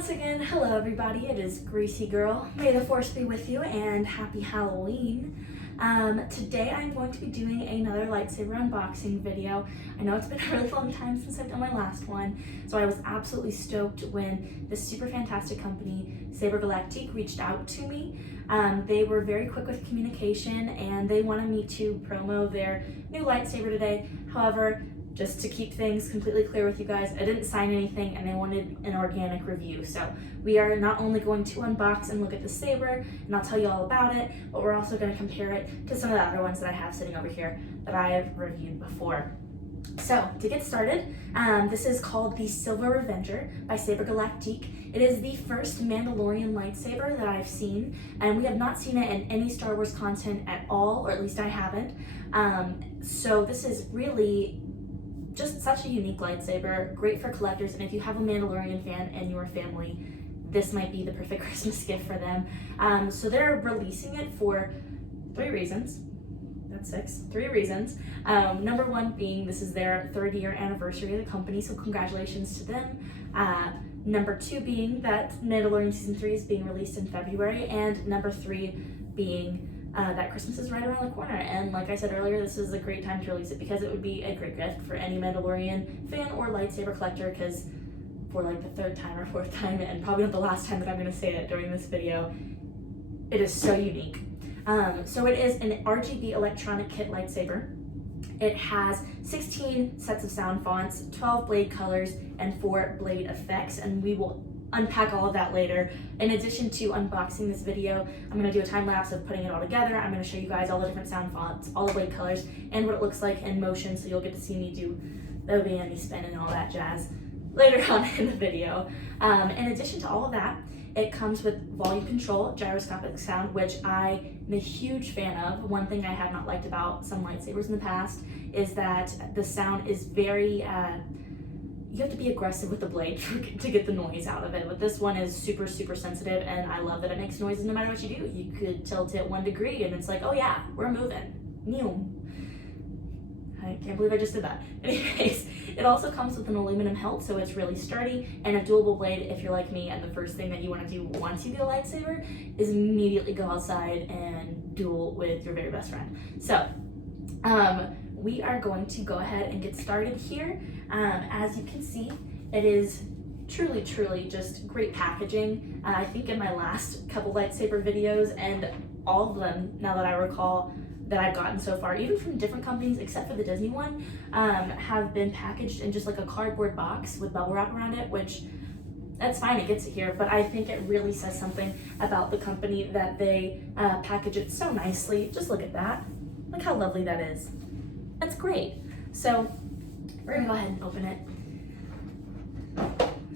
Once again, hello everybody, it is Greasy Girl. May the force be with you and happy Halloween. Today I'm going to be doing another lightsaber unboxing video. I know it's been a really long time since I've done my last one, so I was absolutely stoked when this super fantastic company, Saber Galactique, reached out to me. They were very quick with communication and they wanted me to promo their new lightsaber today. However, just to keep things completely clear with you guys, I didn't sign anything and they wanted an organic review. So we are not only going to unbox and look at the saber, and I'll tell you all about it, but we're also going to compare it to some of the other ones that I have sitting over here that I have reviewed before. So to get started, this is called the Silver Revenger by Saber Galactique. It is the first Mandalorian lightsaber that I've seen, and we have not seen it in any Star Wars content at all, or at least I haven't. So this is really just such a unique lightsaber, great for collectors, and if you have a Mandalorian fan in your family, this might be the perfect Christmas gift for them. So they're releasing it for three reasons. That's six. Three reasons. Number one being this is their 3rd year anniversary of the company, so congratulations to them. Number two being that Mandalorian Season 3 is being released in February, and number three being that Christmas is right around the corner, and like I said earlier, this is a great time to release it because it would be a great gift for any Mandalorian fan or lightsaber collector, because for like the 3rd time or 4th time, and probably not the last time that I'm going to say it during this video, it is so unique. So it is an RGB electronic kit lightsaber. It has 16 sets of sound fonts, 12 blade colors, and 4 blade effects, and we will unpack all of that later. In addition to unboxing this video, I'm going to do a time lapse of putting it all together. I'm going to show you guys all the different sound fonts, all the blade colors, and what it looks like in motion, so you'll get to see me do the bandy spin and all that jazz later on in the video. In addition to all of that, it comes with volume control, gyroscopic sound, which I am a huge fan of. One thing I have not liked about some lightsabers in the past is that the sound is very you have to be aggressive with the blade to get the noise out of it. But this one is super, super sensitive, and I love that it makes noises no matter what you do. You could tilt it 1 degree and it's like, oh yeah, we're moving. I can't believe I just did that. Anyways, it also comes with an aluminum hilt, so it's really sturdy, and a dualable blade if you're like me, and the first thing that you want to do once you get a lightsaber is immediately go outside and duel with your very best friend. So, we are going to go ahead and get started here. As you can see, it is truly, truly just great packaging. I think in my last couple lightsaber videos, and all of them, now that I recall, that I've gotten so far, even from different companies except for the Disney one, have been packaged in just like a cardboard box with bubble wrap around it, which that's fine, it gets it here, but I think it really says something about the company that they package it so nicely. Just look at that. Look how lovely that is. That's great. So we're gonna go ahead and open it.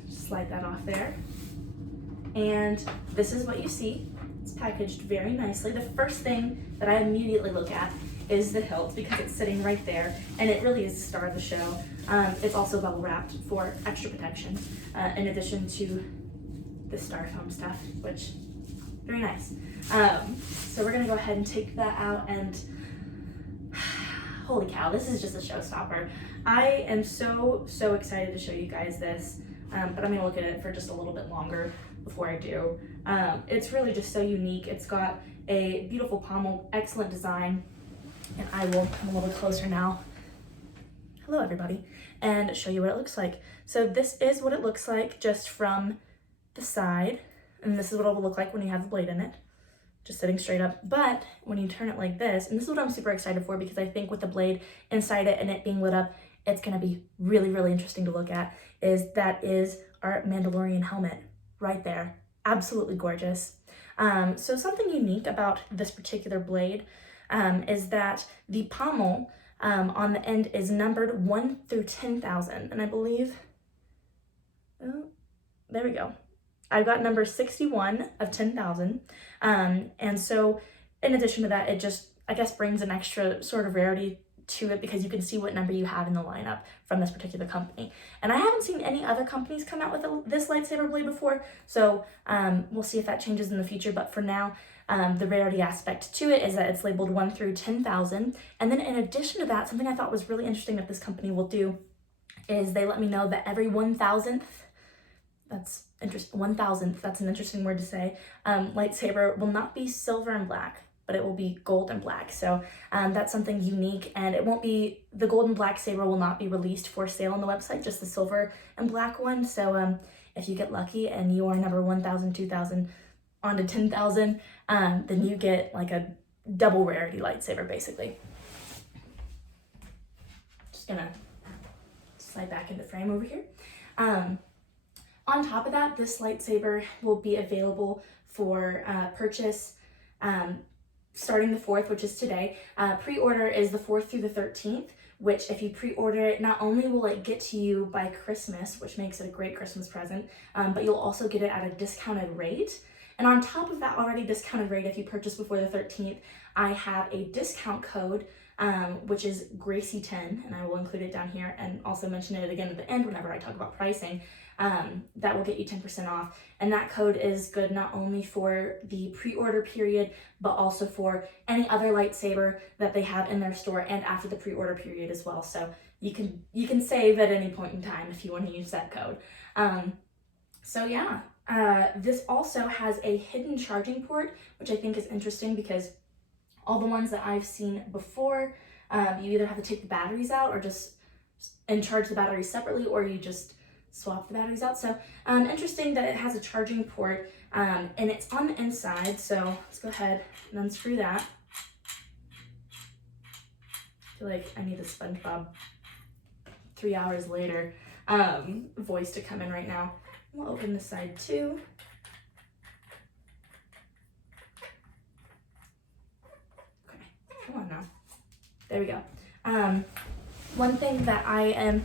Just slide that off there. And this is what you see. It's packaged very nicely. The first thing that I immediately look at is the hilt, because it's sitting right there, and it really is the star of the show. It's also bubble wrapped for extra protection, in addition to the styrofoam stuff, which very nice. So we're gonna go ahead and take that out, and holy cow, this is just a showstopper. I am so excited to show you guys this, but I'm gonna look at it for just a little bit longer before I do. It's really just so unique. It's got a beautiful pommel, excellent design, and I will come a little bit closer now. Hello everybody, and show you what it looks like. So this is what it looks like just from the side, and this is what it will look like when you have the blade in it, just sitting straight up. But when you turn it like this, and this is what I'm super excited for, because I think with the blade inside it and it being lit up, it's gonna be really, really interesting to look at, is our Mandalorian helmet right there. Absolutely gorgeous. So something unique about this particular blade is that the pommel on the end is numbered 1 through 10,000, and I believe, oh, there we go. I've got number 61 of 10,000, and so in addition to that, it just, I guess, brings an extra sort of rarity to it, because you can see what number you have in the lineup from this particular company. And I haven't seen any other companies come out with this lightsaber blade before, so we'll see if that changes in the future. But for now, the rarity aspect to it is that it's labeled 1 through 10,000. And then in addition to that, something I thought was really interesting that this company will do is they let me know that every 1,000th that's interesting, 1,000th, that's an interesting word to say, lightsaber will not be silver and black, but it will be gold and black. So that's something unique, and it won't be, the gold and black saber will not be released for sale on the website, just the silver and black one. So if you get lucky and you are number 1,000, 2,000, on to 10,000, then you get like a double rarity lightsaber, basically. Just gonna slide back into frame over here. On top of that, this lightsaber will be available for purchase starting the 4th, which is today. Pre-order is the 4th through the 13th, which if you pre-order it, not only will it get to you by Christmas, which makes it a great Christmas present, but you'll also get it at a discounted rate. And on top of that already discounted rate, if you purchase before the 13th, I have a discount code, which is Gracie10, and I will include it down here and also mention it again at the end whenever I talk about pricing. That will get you 10% off. And that code is good not only for the pre-order period, but also for any other lightsaber that they have in their store and after the pre-order period as well. So you can save at any point in time if you want to use that code. So yeah, this also has a hidden charging port, which I think is interesting because all the ones that I've seen before, you either have to take the batteries out or and charge the batteries separately, or you just swap the batteries out. So interesting that it has a charging port, and it's on the inside. So let's go ahead and unscrew that. I feel like I need a SpongeBob 3 hours later voice to come in right now. We'll open this side too. Okay, come on now. There we go. One thing that I am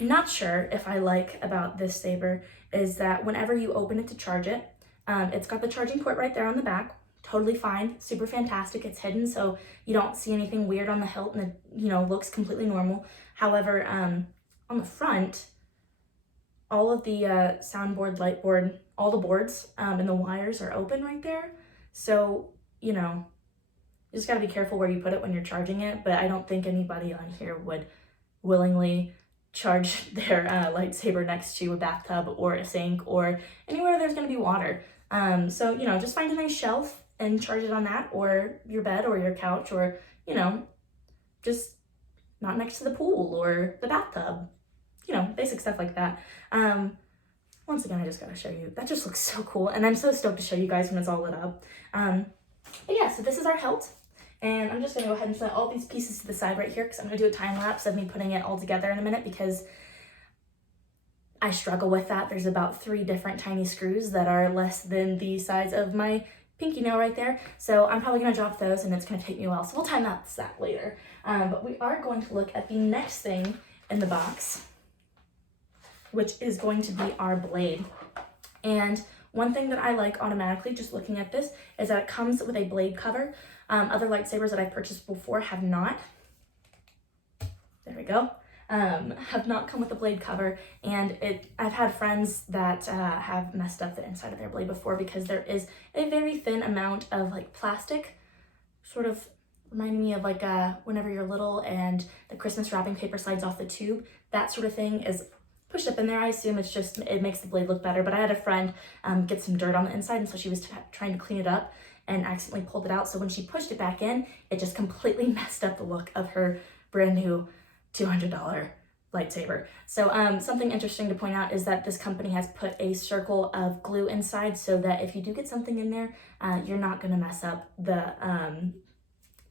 not sure if I like about this saber is that whenever you open it to charge it, it's got the charging port right there on the back. Totally fine, super fantastic. It's hidden, so you don't see anything weird on the hilt, and it looks completely normal. However, on the front, all of the soundboard, light board, all the boards and the wires are open right there. So, you just gotta be careful where you put it when you're charging it, but I don't think anybody on here would willingly charge their lightsaber next to a bathtub or a sink or anywhere there's gonna be water. So, just find a nice shelf and charge it on that, or your bed or your couch, or, just not next to the pool or the bathtub. Basic stuff like that. Once again, I just gotta show you. That just looks so cool, and I'm so stoked to show you guys when it's all lit up. But yeah, so this is our hilt, and I'm just gonna go ahead and set all these pieces to the side right here because I'm gonna do a time lapse of me putting it all together in a minute because I struggle with that. There's about 3 different tiny screws that are less than the size of my pinky nail right there. So I'm probably gonna drop those, and it's gonna take me a while. So we'll time lapse that later. But we are going to look at the next thing in the box, which is going to be our blade. And one thing that I like automatically just looking at this is that it comes with a blade cover. Other lightsabers that I've purchased before have not. There we go. Have not come with a blade cover, and I've had friends that have messed up the inside of their blade before because there is a very thin amount of like plastic, sort of reminding me of like whenever you're little and the Christmas wrapping paper slides off the tube. That sort of thing is pushed up in there. I assume it makes the blade look better, but I had a friend get some dirt on the inside, and so she was trying to clean it up and accidentally pulled it out. So when she pushed it back in, it just completely messed up the look of her brand new $200 lightsaber. So something interesting to point out is that this company has put a circle of glue inside so that if you do get something in there, you're not gonna mess up the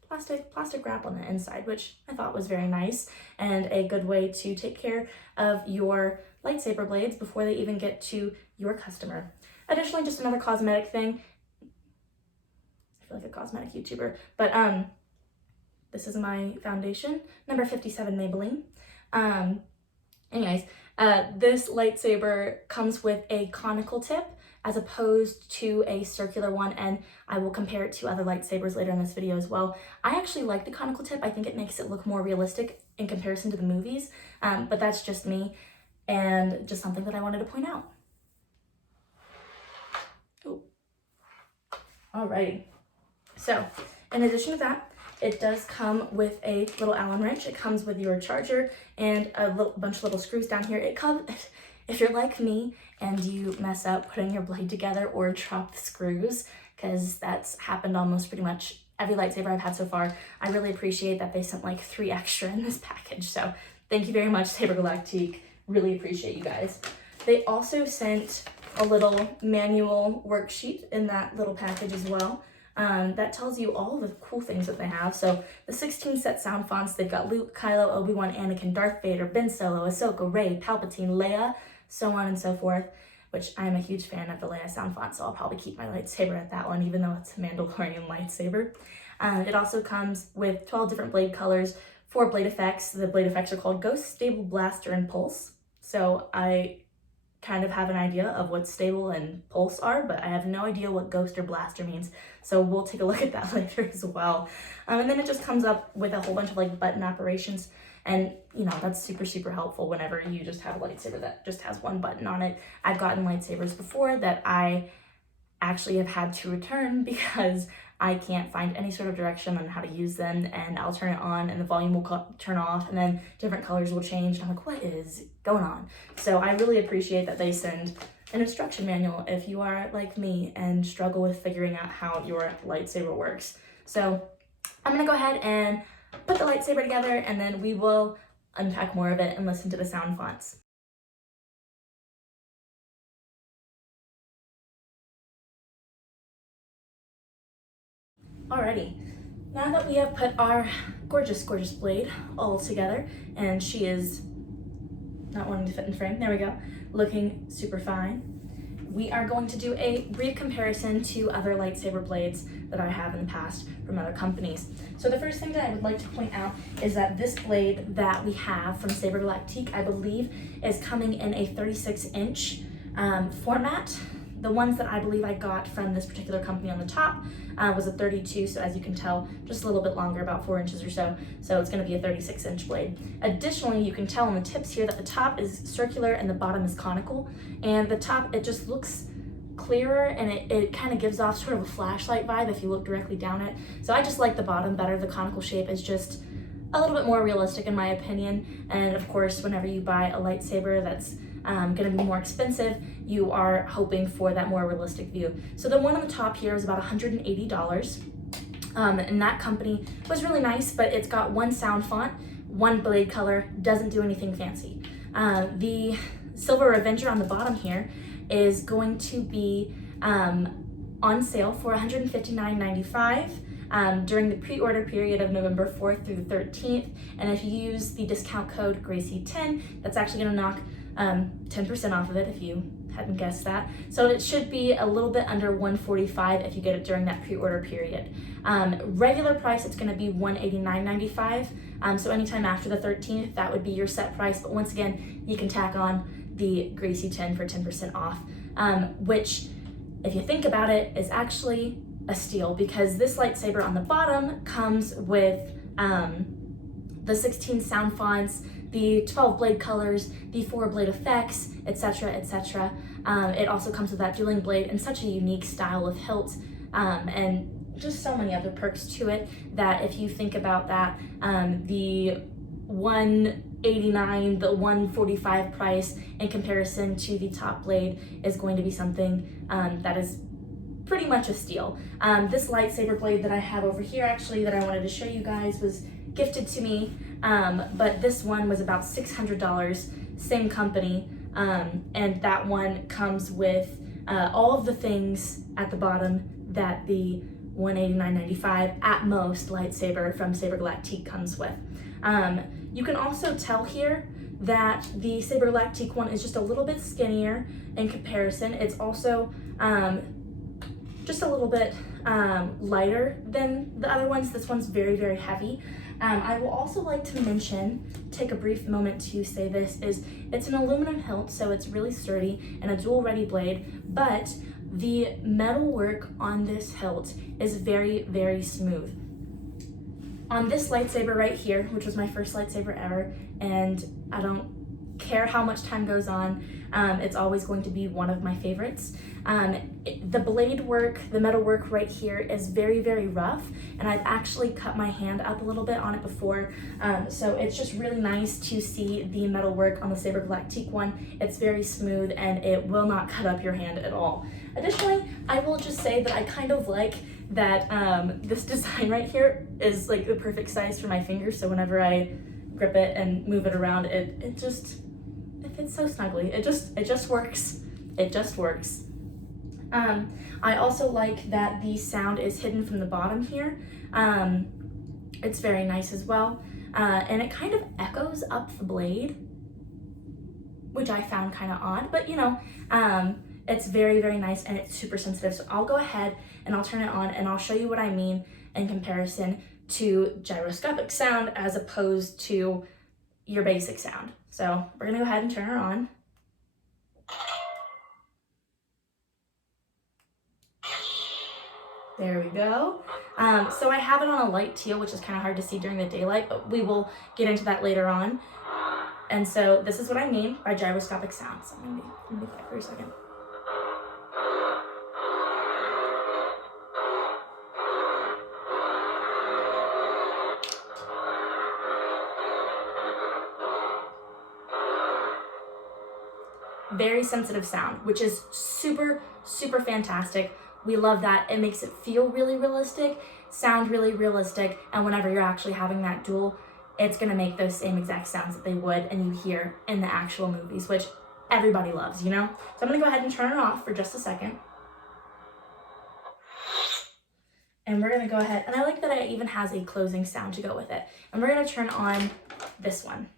plastic wrap on the inside, which I thought was very nice and a good way to take care of your lightsaber blades before they even get to your customer. Additionally, just another cosmetic thing. I feel like a cosmetic YouTuber, but this is my foundation, number 57 Maybelline. Anyways, this lightsaber comes with a conical tip as opposed to a circular one, and I will compare it to other lightsabers later in this video as well. I actually like the conical tip. I think it makes it look more realistic in comparison to the movies, but that's just me and just something that I wanted to point out. Oh. Alrighty. So, in addition to that, it does come with a little Allen wrench. It comes with your charger and a bunch of little screws down here. if you're like me and you mess up putting your blade together or drop the screws, because that's happened almost pretty much every lightsaber I've had so far, I really appreciate that they sent like 3 extra in this package. So thank you very much, Saber Galactique. Really appreciate you guys. They also sent a little manual worksheet in that little package as well. That tells you all the cool things that they have. So the 16 set sound fonts, they've got Luke, Kylo, Obi-Wan, Anakin, Darth Vader, Ben Solo, Ahsoka, Rey, Palpatine, Leia, so on and so forth, which I'm a huge fan of the Leia sound font, so I'll probably keep my lightsaber at that one, even though it's a Mandalorian lightsaber. It also comes with 12 different blade colors, 4 blade effects. The blade effects are called Ghost, Stable, Blaster, and Pulse. So I kind of have an idea of what stable and pulse are, but I have no idea what ghost or blaster means. So we'll take a look at that later as well. And then it just comes up with a whole bunch of like button operations. And you know, that's super, super helpful whenever you just have a lightsaber that just has one button on it. I've gotten lightsabers before that I actually have had to return because I can't find any sort of direction on how to use them, and I'll turn it on and the volume will turn off and then different colors will change. And I'm like, what is going on? So I really appreciate that they send an instruction manual if you are like me and struggle with figuring out how your lightsaber works. So I'm gonna go ahead and put the lightsaber together and then we will unpack more of it and listen to the sound fonts. Alrighty, now that we have put our gorgeous, gorgeous blade all together, and she is not wanting to fit in frame, there we go, looking super fine, we are going to do a brief comparison to other lightsaber blades that I have in the past from other companies. So the first thing that I would like to point out is that this blade that we have from Saber Galactique, I believe, is coming in a 36-inch format. The ones that I believe I got from this particular company on the top was a 32, so as you can tell, just a little bit longer, about 4 inches or so. So it's gonna be a 36-inch blade. Additionally, you can tell on the tips here that the top is circular and the bottom is conical. And the top, it just looks clearer and it kind of gives off sort of a flashlight vibe if you look directly down it. So I just like the bottom better. The conical shape is just a little bit more realistic in my opinion. And of course, whenever you buy a lightsaber that's gonna be more expensive, you are hoping for that more realistic view. So the one on the top here is about $180. And that company was really nice, but it's got one sound font, one blade color, doesn't do anything fancy. The Silver Revenger on the bottom here is going to be on sale for $159.95 during the pre-order period of November 4th through the 13th. And if you use the discount code Gracie10, that's actually gonna knock 10% off of it if you hadn't guessed that. So it should be a little bit under $145 if you get it during that pre-order period. Regular price, it's gonna be $189.95. So anytime after the 13th, that would be your set price. But once again, you can tack on the Gracie 10 for 10% off, which, if you think about it, is actually a steal because this lightsaber on the bottom comes with the 16 sound fonts, the 12 blade colors, the 4 blade effects, etc., etc. It also comes with that dueling blade and such a unique style of hilt, and just so many other perks to it that if you think about that, the $189, the $145 price in comparison to the top blade is going to be something that is pretty much a steal. This lightsaber blade that I have over here actually that I wanted to show you guys was gifted to me, but this one was about $600, same company, and that one comes with all of the things at the bottom that the $189.95 at most lightsaber from Saber Galactique comes with. You can also tell here that the Saber Galactique one is just a little bit skinnier in comparison. It's also just a little bit lighter than the other ones. This one's very, very heavy. I will also like to mention, take a brief moment to say this, is it's an aluminum hilt, so it's really sturdy and a dual ready blade, but the metal work on this hilt is very, very smooth. On this lightsaber right here, which was my first lightsaber ever, and I don't care how much time goes on. It's always going to be one of my favorites. The blade work, the metal work right here is very, very rough, and I've actually cut my hand up a little bit on it before, so it's just really nice to see the metal work on the Saber Galactique one. It's very smooth and it will not cut up your hand at all. Additionally, I will just say that I kind of like that this design right here is like the perfect size for my fingers, so whenever I grip it and move it around, it fits so snugly. It just works. It just works. I also like that the sound is hidden from the bottom here. It's very nice as well. And it kind of echoes up the blade, which I found kind of odd, but you know, it's very, very nice and it's super sensitive. So I'll go ahead and I'll turn it on and I'll show you what I mean in comparison to gyroscopic sound as opposed to your basic sound. So we're gonna go ahead and turn her on. There we go. So I have it on a light teal, which is kind of hard to see during the daylight, but we will get into that later on. And so this is what I mean by gyroscopic sound. So I'm gonna be quiet for a second. Very sensitive sound, which is super, super fantastic. We love that. It makes it feel really realistic, sound really realistic, and whenever you're actually having that duel, it's gonna make those same exact sounds that they would and you hear in the actual movies, which everybody loves, you know? So I'm gonna go ahead and turn it off for just a second. And we're gonna go ahead, and I like that it even has a closing sound to go with it. And we're gonna turn on this one.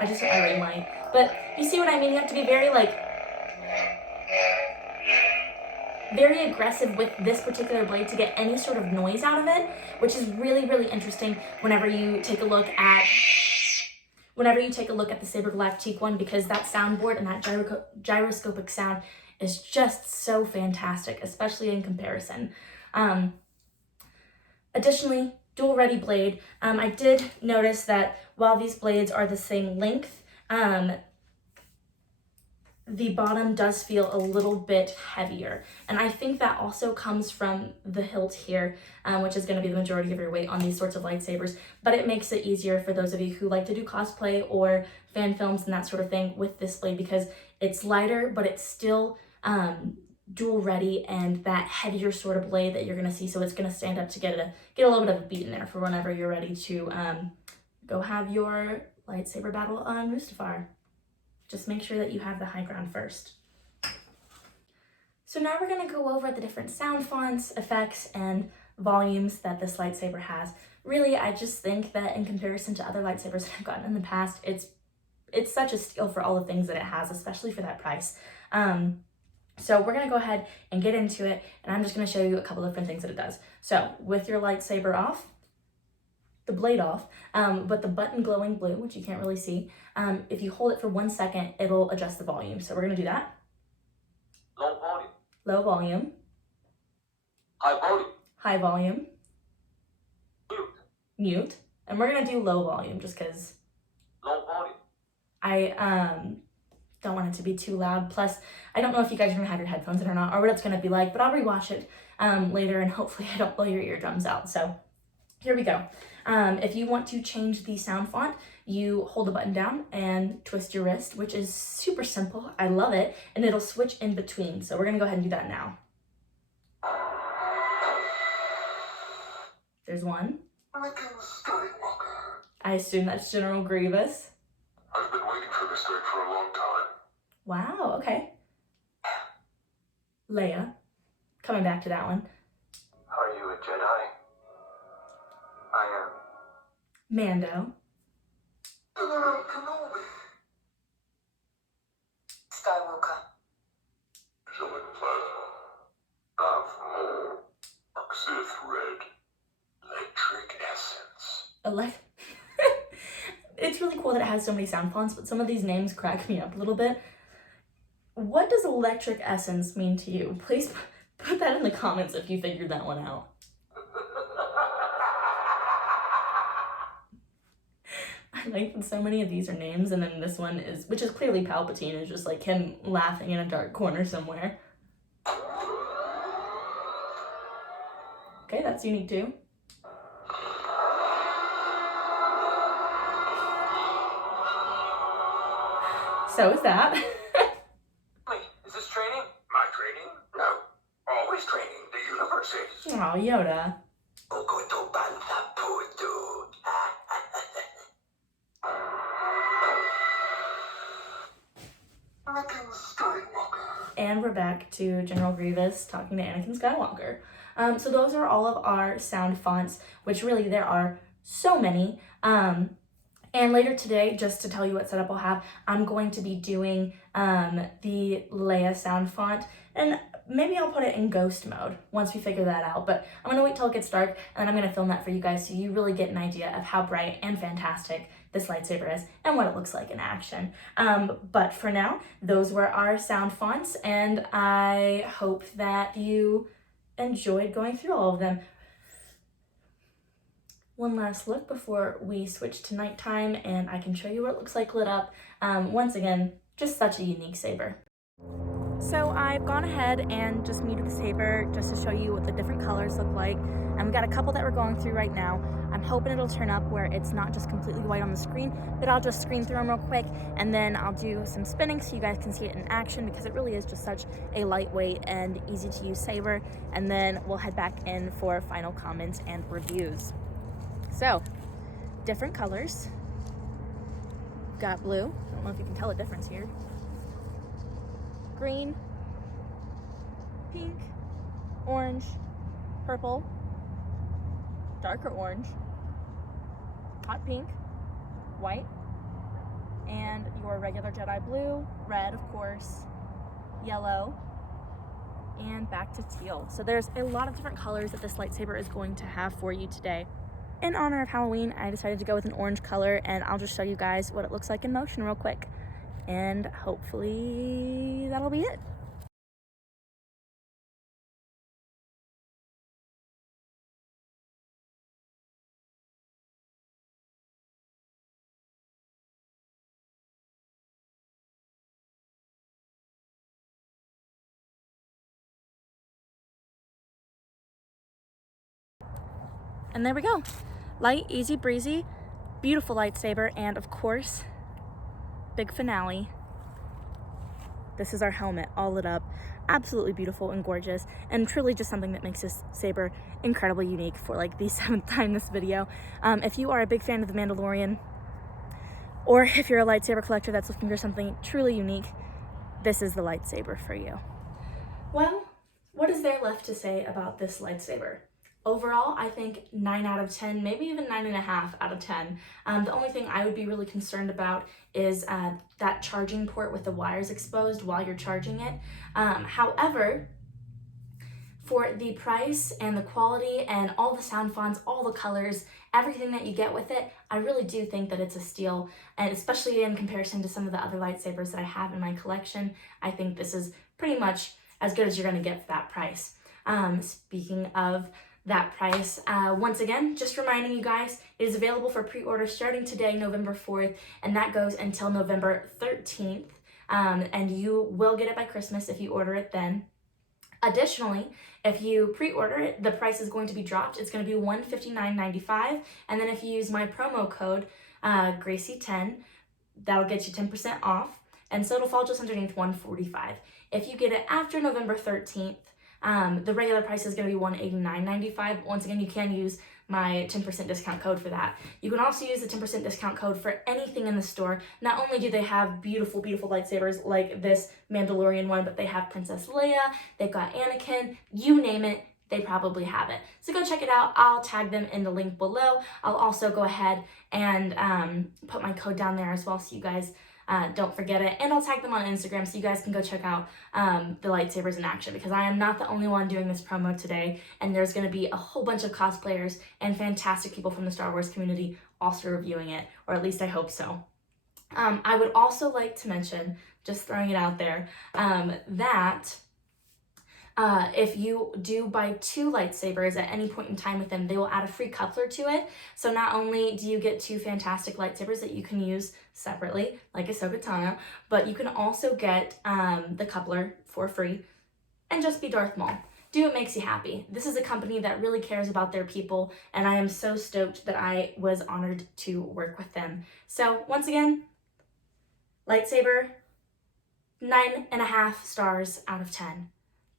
I just hit my ring light. But you see what I mean? You have to be very very aggressive with this particular blade to get any sort of noise out of it, which is really, really interesting whenever you take a look at the Saber Galactique one, because that soundboard and that gyroscopic sound is just so fantastic, especially in comparison. Additionally, dual ready blade. I did notice that while these blades are the same length, the bottom does feel a little bit heavier. And I think that also comes from the hilt here, which is going to be the majority of your weight on these sorts of lightsabers, but it makes it easier for those of you who like to do cosplay or fan films and that sort of thing with this blade, because it's lighter, but it's still dual ready and that heavier sort of blade that you're going to see. So it's going to stand up to get a little bit of a beat in there for whenever you're ready to go have your lightsaber battle on Mustafar. Just make sure that you have the high ground first. So now we're going to go over the different sound fonts, effects, and volumes that this lightsaber has. Really, I just think that in comparison to other lightsabers that I've gotten in the past, it's such a steal for all the things that it has, especially for that price. So we're going to go ahead and get into it, and I'm just going to show you a couple different things that it does. So with your lightsaber off, the blade off, but the button glowing blue, which you can't really see, if you hold it for 1 second, it'll adjust the volume. So we're going to do that. Low volume. Low volume. High volume. High volume. Mute. Mute. And we're going to do low volume just because Low volume. I don't want it to be too loud. Plus, I don't know if you guys are going to have your headphones in or not, or what it's going to be like, but I'll rewatch it later, and hopefully I don't blow your eardrums out. So here we go. If you want to change the sound font, you hold the button down and twist your wrist, which is super simple. I love it. And it'll switch in between. So we're going to go ahead and do that now. There's one. I assume that's General Grievous. I've been waiting for this day for a long time. Wow, okay. Leia. Coming back to that one. Are you a Jedi? I am. Mando. Skywalker. Filling plasma. Darth Maul. Sith red. Electric essence. It's really cool that it has so many sound fonts, but some of these names crack me up a little bit. what does electric essence mean to you? Please put that in the comments if you figured that one out. I like that so many of these are names, and then this one is, which is clearly Palpatine, is just like him laughing in a dark corner somewhere. Okay, that's unique too. So is that. Wait, is this training? My training? No. Always training. The universe is. Aw, Yoda. Anakin Skywalker. And we're back to General Grievous talking to Anakin Skywalker. So those are all of our sound fonts, which really there are so many. And later today, just to tell you what setup I'll have, I'm going to be doing the Leia sound font, and maybe I'll put it in ghost mode once we figure that out, but I'm gonna wait till it gets dark, and then I'm gonna film that for you guys so you really get an idea of how bright and fantastic this lightsaber is and what it looks like in action. But for now, those were our sound fonts, and I hope that you enjoyed going through all of them. One last look before we switch to nighttime, and I can show you what it looks like lit up. Once again, just such a unique saber. So I've gone ahead and just muted the saber just to show you what the different colors look like. And we've got a couple that we're going through right now. I'm hoping it'll turn up where it's not just completely white on the screen, but I'll just screen through them real quick, and then I'll do some spinning so you guys can see it in action, because it really is just such a lightweight and easy to use saber. And then we'll head back in for final comments and reviews. So, different colors. Got blue. I don't know if you can tell a difference here. Green, pink, orange, purple, darker orange, hot pink, white, and your regular Jedi blue, red, of course, yellow, and back to teal. So there's a lot of different colors that this lightsaber is going to have for you today. In honor of Halloween, I decided to go with an orange color, and I'll just show you guys what it looks like in motion real quick. And hopefully that'll be it. And there we go. Light, easy breezy, beautiful lightsaber, and of course, big finale. This is our helmet, all lit up. Absolutely beautiful and gorgeous, and truly just something that makes this saber incredibly unique for like the 7th time this video. If you are a big fan of The Mandalorian, or if you're a lightsaber collector that's looking for something truly unique, this is the lightsaber for you. Well, what is there left to say about this lightsaber? Overall, I think 9 out of 10, maybe even 9.5 out of 10. The only thing I would be really concerned about is that charging port with the wires exposed while you're charging it. However, for the price and the quality and all the sound fonts, all the colors, everything that you get with it, I really do think that it's a steal. And especially in comparison to some of the other lightsabers that I have in my collection, I think this is pretty much as good as you're gonna get for that price. Speaking of that price, once again, just reminding you guys, it is available for pre-order starting today, November 4th, and that goes until November 13th, and you will get it by Christmas if you order it then. Additionally, if you pre-order it, the price is going to be dropped. It's going to be $159.95, and then if you use my promo code, Gracie10, that'll get you 10% off, and so it'll fall just underneath $145. If you get it after November 13th, the regular price is going to be $189.95. Once again, you can use my 10% discount code for that. You can also use the 10% discount code for anything in the store. Not only do they have beautiful, beautiful lightsabers like this Mandalorian one, but they have Princess Leia, they've got Anakin, you name it, they probably have it. So go check it out. I'll tag them in the link below. I'll also go ahead and put my code down there as well so you guys don't forget it, and I'll tag them on Instagram so you guys can go check out the lightsabers in action, because I am not the only one doing this promo today, and there's going to be a whole bunch of cosplayers and fantastic people from the Star Wars community also reviewing it, or at least I hope so. I would also like to mention just throwing it out there, if you do buy 2 lightsabers at any point in time with them, they will add a free coupler to it. So not only do you get 2 fantastic lightsabers that you can use separately, like Ahsoka Tano, but you can also get the coupler for free and just be Darth Maul. Do what makes you happy. This is a company that really cares about their people, and I am so stoked that I was honored to work with them. So once again, lightsaber, 9.5 stars out of 10.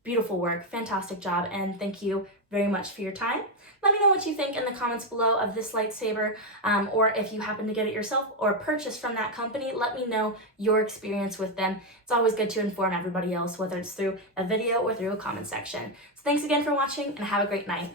Beautiful work, fantastic job, and thank you very much for your time. Let me know what you think in the comments below of this lightsaber, or if you happen to get it yourself or purchase from that company, let me know your experience with them. It's always good to inform everybody else, whether it's through a video or through a comment section. So thanks again for watching, and have a great night.